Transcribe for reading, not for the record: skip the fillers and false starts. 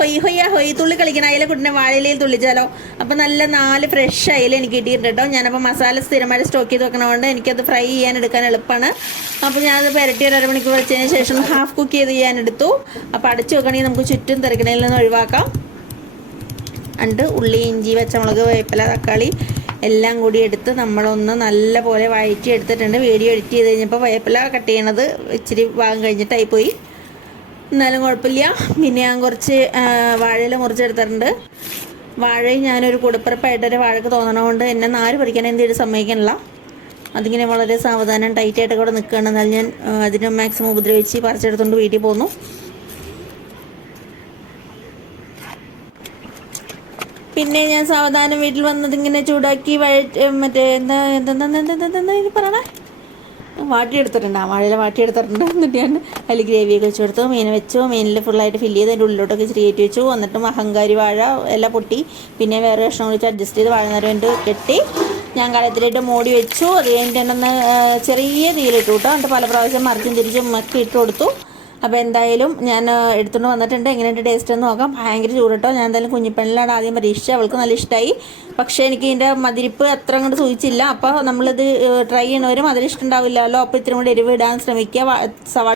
ഹൊയ് തുള്ളി കളിക്കണം. അയില കുട്ടിനെ വാഴയിലയിൽ തുള്ളിച്ചാലോ. അപ്പം നല്ല 4 ഫ്രഷ് അയില എനിക്ക് കിട്ടിയിട്ടുണ്ട് കേട്ടോ. ഞാനപ്പോൾ മസാല സ്ഥിരമായിട്ട് സ്റ്റോക്ക് ചെയ്ത് വെക്കണതുകൊണ്ട് എനിക്കത് ഫ്രൈ ചെയ്യാൻ എടുക്കാൻ എളുപ്പമാണ്. അപ്പോൾ ഞാനത് പുരട്ടി ഒരു അരമണിക്കൂർ വെച്ചതിന് ശേഷം ഹാഫ് കുക്ക് ചെയ്ത് ചെയ്യാൻ എടുത്തു. അപ്പോൾ അടച്ചു വെക്കണമെങ്കിൽ നമുക്ക് ചുറ്റും തിരക്കണയിൽ നിന്ന് ഒഴിവാക്കാം. ഉണ്ട് ഉള്ളി, ഇഞ്ചി, പച്ചമുളക്, വേപ്പില, തക്കാളി എല്ലാം കൂടി എടുത്ത് നമ്മളൊന്ന് നല്ല പോലെ വഴറ്റി എടുത്തിട്ടുണ്ട്. വീഡിയോ എഡിറ്റ് ചെയ്ത് കഴിഞ്ഞപ്പോൾ വേപ്പില കട്ട് ചെയ്യണത് ഇച്ചിരി ഭാഗം കഴിഞ്ഞിട്ടായിപ്പോയി. എന്നാലും കുഴപ്പമില്ല. പിന്നെ ഞാൻ കുറച്ച് വാഴയില മുറിച്ചെടുത്തിട്ടുണ്ട്. വാഴയും ഞാനൊരു കൂടപ്പിറപ്പായിട്ടൊരു വാഴക്ക് തോന്നണതുകൊണ്ട് എന്നെ 4 പറിക്കാൻ എന്തെങ്കിലും സമ്മതിക്കണില്ല. അതിങ്ങനെ വളരെ സാവധാനം ടൈറ്റായിട്ട് കൂടെ നിൽക്കുകയാണ്. എന്നാൽ ഞാൻ അതിന് മാക്സിമം ഉപദ്രവിച്ച് പറിച്ചെടുത്തുകൊണ്ട് വീട്ടിൽ പോന്നു. പിന്നെ ഞാൻ സാവധാനം വീട്ടിൽ വന്നത് ഇങ്ങനെ ചൂടാക്കി മറ്റേ എന്താ പറയണേ വാട്ടിയെടുത്തിട്ടുണ്ട്. ആ വാഴയില വാട്ടിയെടുത്തിട്ടുണ്ട്. എന്നിട്ട് ഞാൻ അതിൽ ഗ്രേവിയൊക്കെ വെച്ച് കൊടുത്തു. മീൻ വെച്ചു. മീനിൽ ഫുള്ളായിട്ട് ഫില്ല് ചെയ്ത് അതിൻ്റെ ഉള്ളിലോട്ടൊക്കെ ഇച്ചിരി കയറ്റി വെച്ചു. എന്നിട്ടും അഹങ്കാരി വാഴ എല്ലാം പൊട്ടി. പിന്നെ വേറെ കഷ്ണം വെച്ച് അഡ്ജസ്റ്റ് ചെയ്ത് വാഴ നേരം കൊണ്ട് കെട്ടി ഞാൻ കലത്തിലിട്ട് മൂടി വെച്ചു. അത് കഴിഞ്ഞിട്ട് ഒന്ന് ചെറിയ തീയിലിട്ടു കേട്ടോ. എന്നിട്ട് പല പ്രാവശ്യം മറിച്ചും തിരിച്ചും ഒക്കെ ഇട്ട് കൊടുത്തു. അപ്പോൾ എന്തായാലും ഞാൻ എടുത്തുകൊണ്ട് വന്നിട്ടുണ്ട്. എങ്ങനെയുണ്ട് ടേസ്റ്റ് എന്ന് നോക്കാം. ഭയങ്കര ചൂട് കേട്ടോ. ഞാൻ എന്തായാലും കുഞ്ഞിപ്പെണ്ണിലാണ് ആദ്യം പരീക്ഷിച്ചത്. അവൾക്ക് നല്ല ഇഷ്ടമായി. പക്ഷേ എനിക്ക് ഇതിൻ്റെ മതിരിപ്പ് അത്ര അങ്ങോട്ട് സൂചിച്ചില്ല. അപ്പോൾ നമ്മളിത് ട്രൈ ചെയ്യണവരും അതിൽ ഇഷ്ടമുണ്ടാവില്ലല്ലോ. അപ്പോൾ ഇത്തിരി കൂടി എരിവ് ഇടാൻ ശ്രമിക്കുക. സവാള